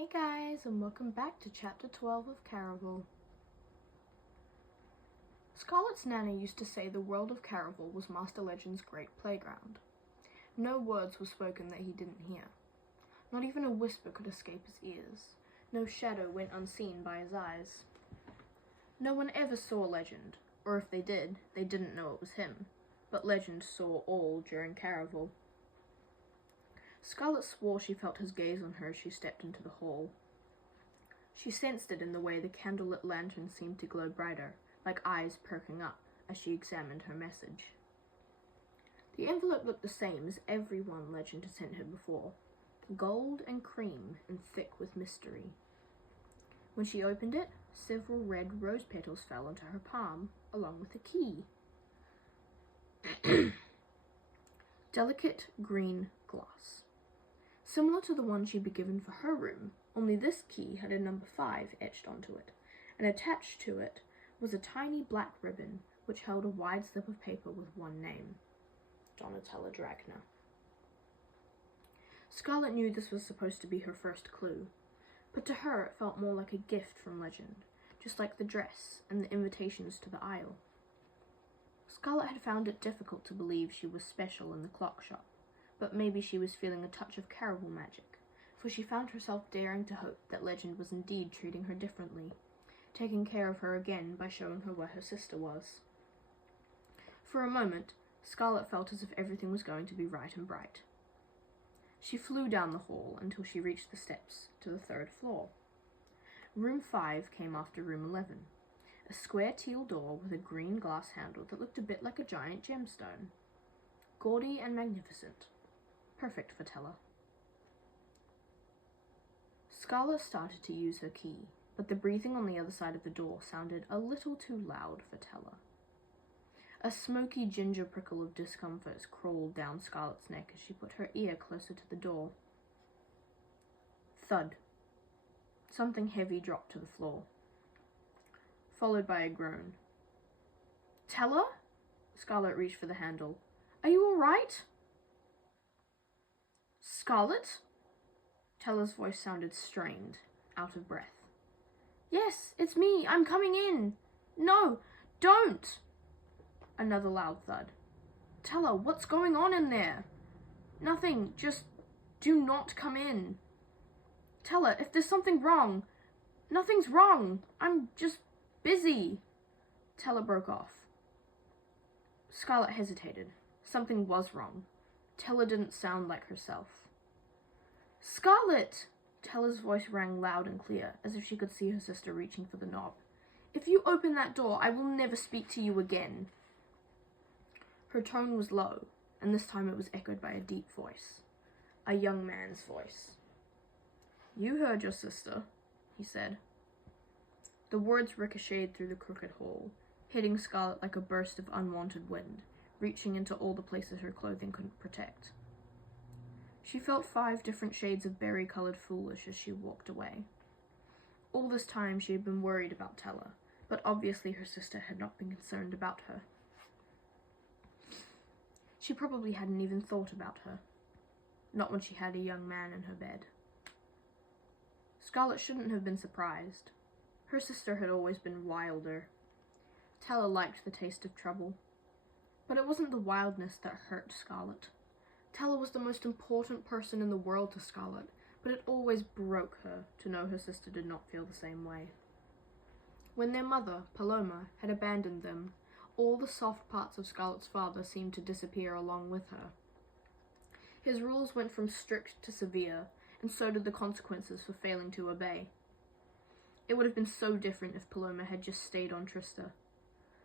Hey guys, and welcome back to Chapter 12 of Caraval. Scarlet's Nana used to say the world of Caraval was Master Legend's great playground. No words were spoken that he didn't hear. Not even a whisper could escape his ears. No shadow went unseen by his eyes. No one ever saw Legend, or if they did, they didn't know it was him. But Legend saw all during Caraval. Scarlet swore she felt his gaze on her as she stepped into the hall. She sensed it in the way the candlelit lantern seemed to glow brighter, like eyes perking up as she examined her message. The envelope looked the same as every one Legend had sent her before, gold and cream and thick with mystery. When she opened it, several red rose petals fell into her palm, along with a key. Delicate green glass. Similar to the one she'd been given for her room, only this key had a number 5 etched onto it, and attached to it was a tiny black ribbon which held a wide slip of paper with one name, Donatella Dragna. Scarlet knew this was supposed to be her first clue, but to her it felt more like a gift from Legend, just like the dress and the invitations to the aisle. Scarlet had found it difficult to believe she was special in the clock shop, but maybe she was feeling a touch of Caraval magic, for she found herself daring to hope that Legend was indeed treating her differently, taking care of her again by showing her where her sister was. For a moment, Scarlet felt as if everything was going to be right and bright. She flew down the hall until she reached the steps to the 3rd floor. Room 5 came after room 11, a square teal door with a green glass handle that looked a bit like a giant gemstone. Gaudy and magnificent. Perfect for Tella. Scarlet started to use her key, but the breathing on the other side of the door sounded a little too loud for Tella. A smoky ginger prickle of discomfort crawled down Scarlet's neck as she put her ear closer to the door. Thud. Something heavy dropped to the floor, followed by a groan. Tella? Scarlet reached for the handle. Are you all right? Scarlet? Tella's voice sounded strained, out of breath. Yes, it's me. I'm coming in. No, don't. Another loud thud. Tella, what's going on in there? Nothing, just do not come in. Tella, if there's something wrong. Nothing's wrong. I'm just busy. Tella broke off. Scarlet hesitated. Something was wrong. Tella didn't sound like herself. Scarlet! Tella's voice rang loud and clear, as if she could see her sister reaching for the knob. If you open that door, I will never speak to you again. Her tone was low, and this time it was echoed by a deep voice. A young man's voice. You heard your sister, he said. The words ricocheted through the crooked hall, hitting Scarlet like a burst of unwanted wind, reaching into all the places her clothing couldn't protect. She felt 5 different shades of berry-colored foolish as she walked away. All this time she had been worried about Tella, but obviously her sister had not been concerned about her. She probably hadn't even thought about her. Not when she had a young man in her bed. Scarlet shouldn't have been surprised. Her sister had always been wilder. Tella liked the taste of trouble. But it wasn't the wildness that hurt Scarlet. Tella was the most important person in the world to Scarlet, but it always broke her to know her sister did not feel the same way. When their mother, Paloma, had abandoned them, all the soft parts of Scarlet's father seemed to disappear along with her. His rules went from strict to severe, and so did the consequences for failing to obey. It would have been so different if Paloma had just stayed on Trista.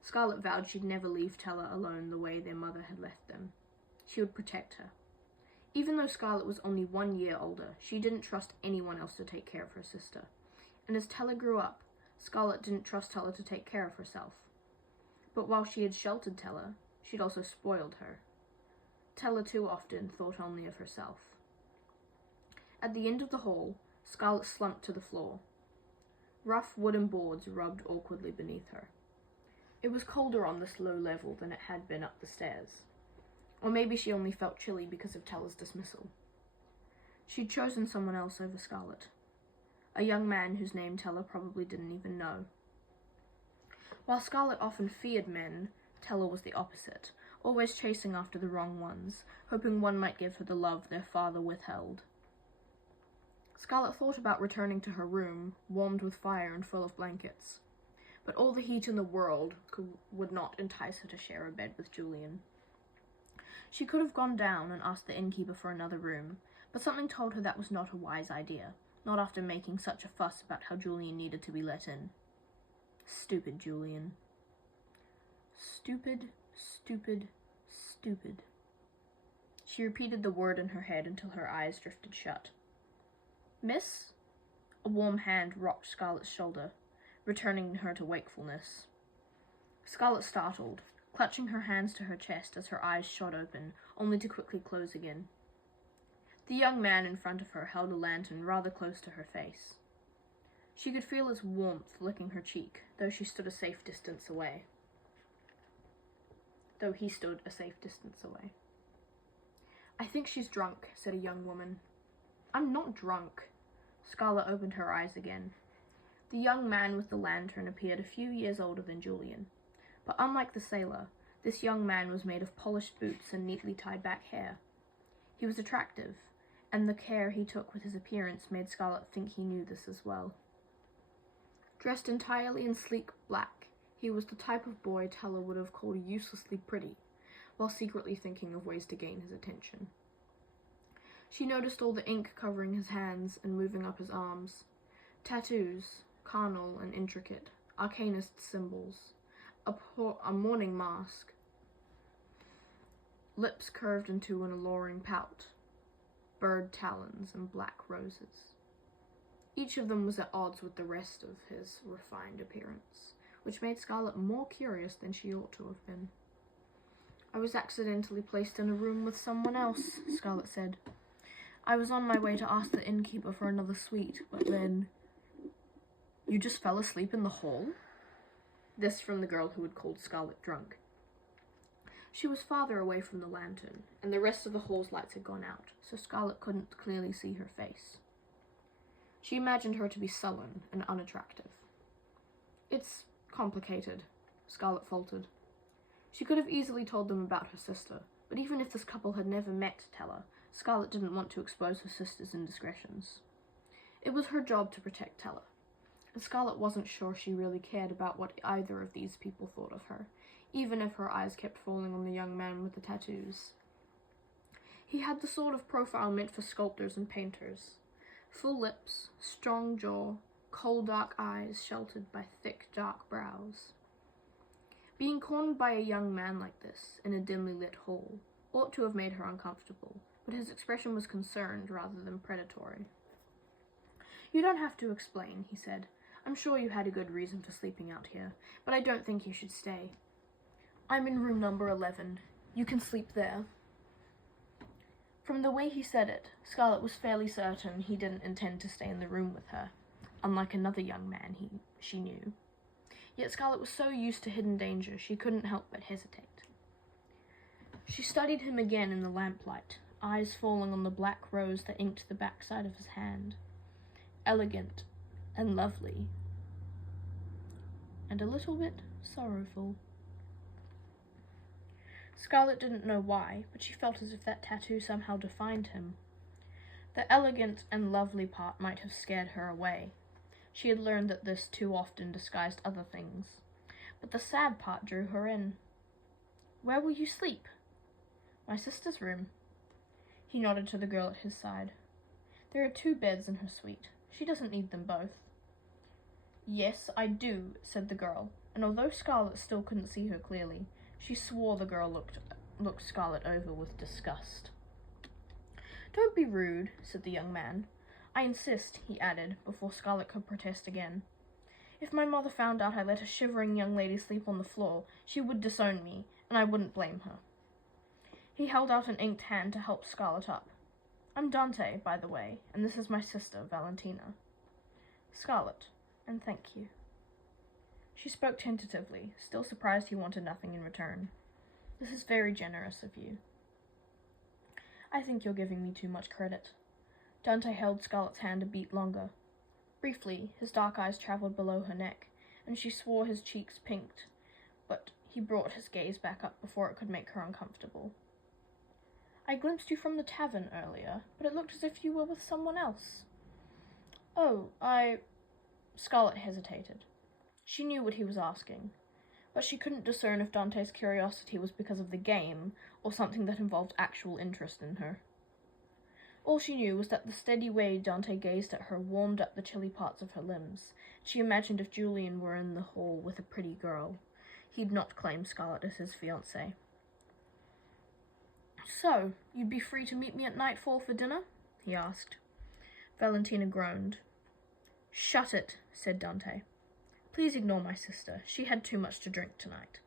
Scarlet vowed she'd never leave Tella alone the way their mother had left them. She would protect her. Even though Scarlet was only 1 year older, she didn't trust anyone else to take care of her sister. And as Tella grew up, Scarlet didn't trust Tella to take care of herself. But while she had sheltered Tella, she'd also spoiled her. Tella too often thought only of herself. At the end of the hall, Scarlet slumped to the floor. Rough wooden boards rubbed awkwardly beneath her. It was colder on this low level than it had been up the stairs. Or maybe she only felt chilly because of Tella's dismissal. She'd chosen someone else over Scarlet. a young man whose name Teller probably didn't even know. While Scarlet often feared men, Teller was the opposite, always chasing after the wrong ones, hoping one might give her the love their father withheld. Scarlet thought about returning to her room, warmed with fire and full of blankets, but all the heat in the world would not entice her to share a bed with Julian. She could have gone down and asked the innkeeper for another room, but something told her that was not a wise idea, not after making such a fuss about how Julian needed to be let in. Stupid Julian. Stupid, stupid, stupid. She repeated the word in her head until her eyes drifted shut. Miss? A warm hand rocked Scarlet's shoulder, returning her to wakefulness. Scarlet startled, clutching her hands to her chest as her eyes shot open, only to quickly close again. The young man in front of her held a lantern rather close to her face. She could feel its warmth licking her cheek, though he stood a safe distance away. I think she's drunk, said a young woman. I'm not drunk. Scarlet opened her eyes again. The young man with the lantern appeared a few years older than Julian, but unlike the sailor, this young man was made of polished boots and neatly tied back hair. He was attractive, and the care he took with his appearance made Scarlet think he knew this as well. Dressed entirely in sleek black, he was the type of boy Teller would have called uselessly pretty, while secretly thinking of ways to gain his attention. She noticed all the ink covering his hands and moving up his arms. Tattoos, carnal and intricate, arcanist symbols, a mourning mask, lips curved into an alluring pout, bird talons and black roses. Each of them was at odds with the rest of his refined appearance, which made Scarlet more curious than she ought to have been. I was accidentally placed in a room with someone else, Scarlet said. I was on my way to ask the innkeeper for another suite, but then... You just fell asleep in the hall? This from the girl who had called Scarlet drunk. She was farther away from the lantern, and the rest of the hall's lights had gone out, so Scarlet couldn't clearly see her face. She imagined her to be sullen and unattractive. It's complicated, Scarlet faltered. She could have easily told them about her sister, but even if this couple had never met Teller, Scarlet didn't want to expose her sister's indiscretions. It was her job to protect Teller, and Scarlet wasn't sure she really cared about what either of these people thought of her, even if her eyes kept falling on the young man with the tattoos. He had the sort of profile meant for sculptors and painters. Full lips, strong jaw, coal dark eyes sheltered by thick dark brows. Being cornered by a young man like this, in a dimly lit hall, ought to have made her uncomfortable, but his expression was concerned rather than predatory. You don't have to explain, he said. I'm sure you had a good reason for sleeping out here, but I don't think you should stay. I'm in room number 11. You can sleep there. From the way he said it, Scarlet was fairly certain he didn't intend to stay in the room with her, unlike another young man she knew. Yet Scarlet was so used to hidden danger she couldn't help but hesitate. She studied him again in the lamplight, eyes falling on the black rose that inked the backside of his hand. Elegant and lovely, and a little bit sorrowful. Scarlet didn't know why, but she felt as if that tattoo somehow defined him. The elegant and lovely part might have scared her away. She had learned that this too often disguised other things. But the sad part drew her in. Where will you sleep? My sister's room. He nodded to the girl at his side. There are 2 beds in her suite. She doesn't need them both. Yes, I do, said the girl, and although Scarlet still couldn't see her clearly, she swore the girl looked Scarlet over with disgust. Don't be rude, said the young man. I insist, he added, before Scarlet could protest again. If my mother found out I let a shivering young lady sleep on the floor, she would disown me, and I wouldn't blame her. He held out an inked hand to help Scarlet up. I'm Dante, by the way, and this is my sister, Valentina. Scarlet, and thank you. She spoke tentatively, still surprised he wanted nothing in return. This is very generous of you. I think you're giving me too much credit. Dante held Scarlet's hand a beat longer. Briefly, his dark eyes travelled below her neck, and she swore his cheeks pinked, but he brought his gaze back up before it could make her uncomfortable. I glimpsed you from the tavern earlier, but it looked as if you were with someone else. Oh, Scarlet hesitated. She knew what he was asking, but she couldn't discern if Dante's curiosity was because of the game or something that involved actual interest in her. All she knew was that the steady way Dante gazed at her warmed up the chilly parts of her limbs. She imagined if Julian were in the hall with a pretty girl, he'd not claim Scarlet as his fiancée. So, you'd be free to meet me at nightfall for dinner? He asked. Valentina groaned. Shut it, said Dante. Please ignore my sister. She had too much to drink tonight.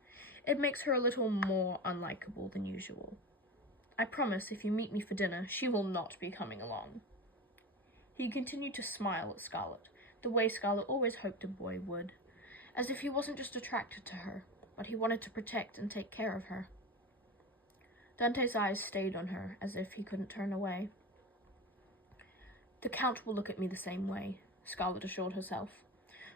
It makes her a little more unlikable than usual. I promise if you meet me for dinner, she will not be coming along. He continued to smile at Scarlet, the way Scarlet always hoped a boy would, as if he wasn't just attracted to her, but he wanted to protect and take care of her. Dante's eyes stayed on her, as if he couldn't turn away. The Count will look at me the same way, Scarlet assured herself,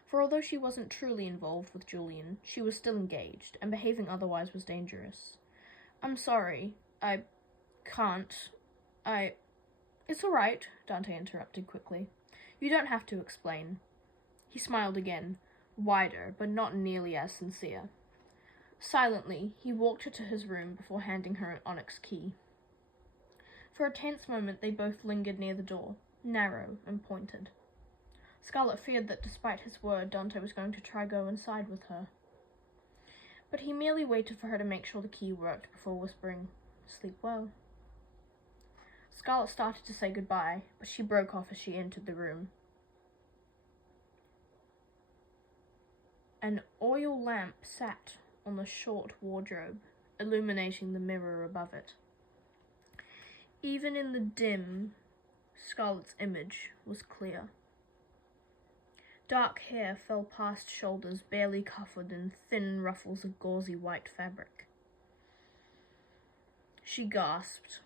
for although she wasn't truly involved with Julian, she was still engaged, and behaving otherwise was dangerous. I'm sorry, I can't. It's all right, Dante interrupted quickly. You don't have to explain. He smiled again, wider, but not nearly as sincere. Silently, he walked her to his room before handing her an onyx key. For a tense moment, they both lingered near the door, narrow and pointed. Scarlet feared that despite his word, Dante was going to try go inside with her. But he merely waited for her to make sure the key worked before whispering, "Sleep well." Scarlet started to say goodbye, but she broke off as she entered the room. An oil lamp sat on the short wardrobe, illuminating the mirror above it. Even in the dim, Scarlet's image was clear. Dark hair fell past shoulders barely covered in thin ruffles of gauzy white fabric. She gasped.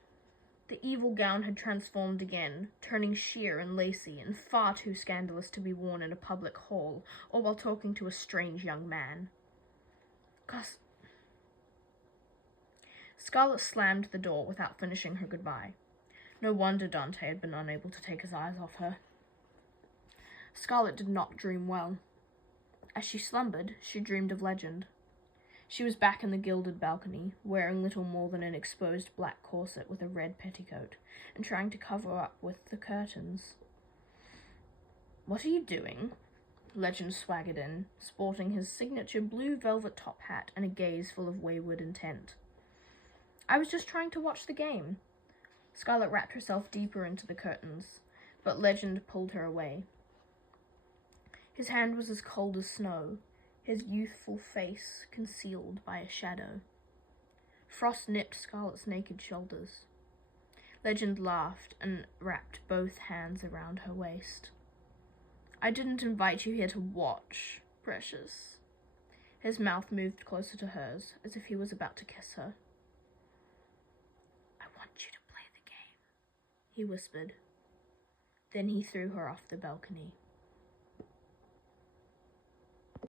The evil gown had transformed again, turning sheer and lacy and far too scandalous to be worn in a public hall or while talking to a strange young man. Scarlet slammed the door without finishing her goodbye. No wonder Dante had been unable to take his eyes off her. Scarlet did not dream well. As she slumbered, she dreamed of Legend. She was back in the gilded balcony, wearing little more than an exposed black corset with a red petticoat, and trying to cover up with the curtains. "What are you doing?" Legend swaggered in, sporting his signature blue velvet top hat and a gaze full of wayward intent. "I was just trying to watch the game." Scarlet wrapped herself deeper into the curtains, but Legend pulled her away. His hand was as cold as snow, his youthful face concealed by a shadow. Frost nipped Scarlet's naked shoulders. Legend laughed and wrapped both hands around her waist. "I didn't invite you here to watch, precious." His mouth moved closer to hers, as if he was about to kiss her. "I want you to play the game," he whispered. Then he threw her off the balcony.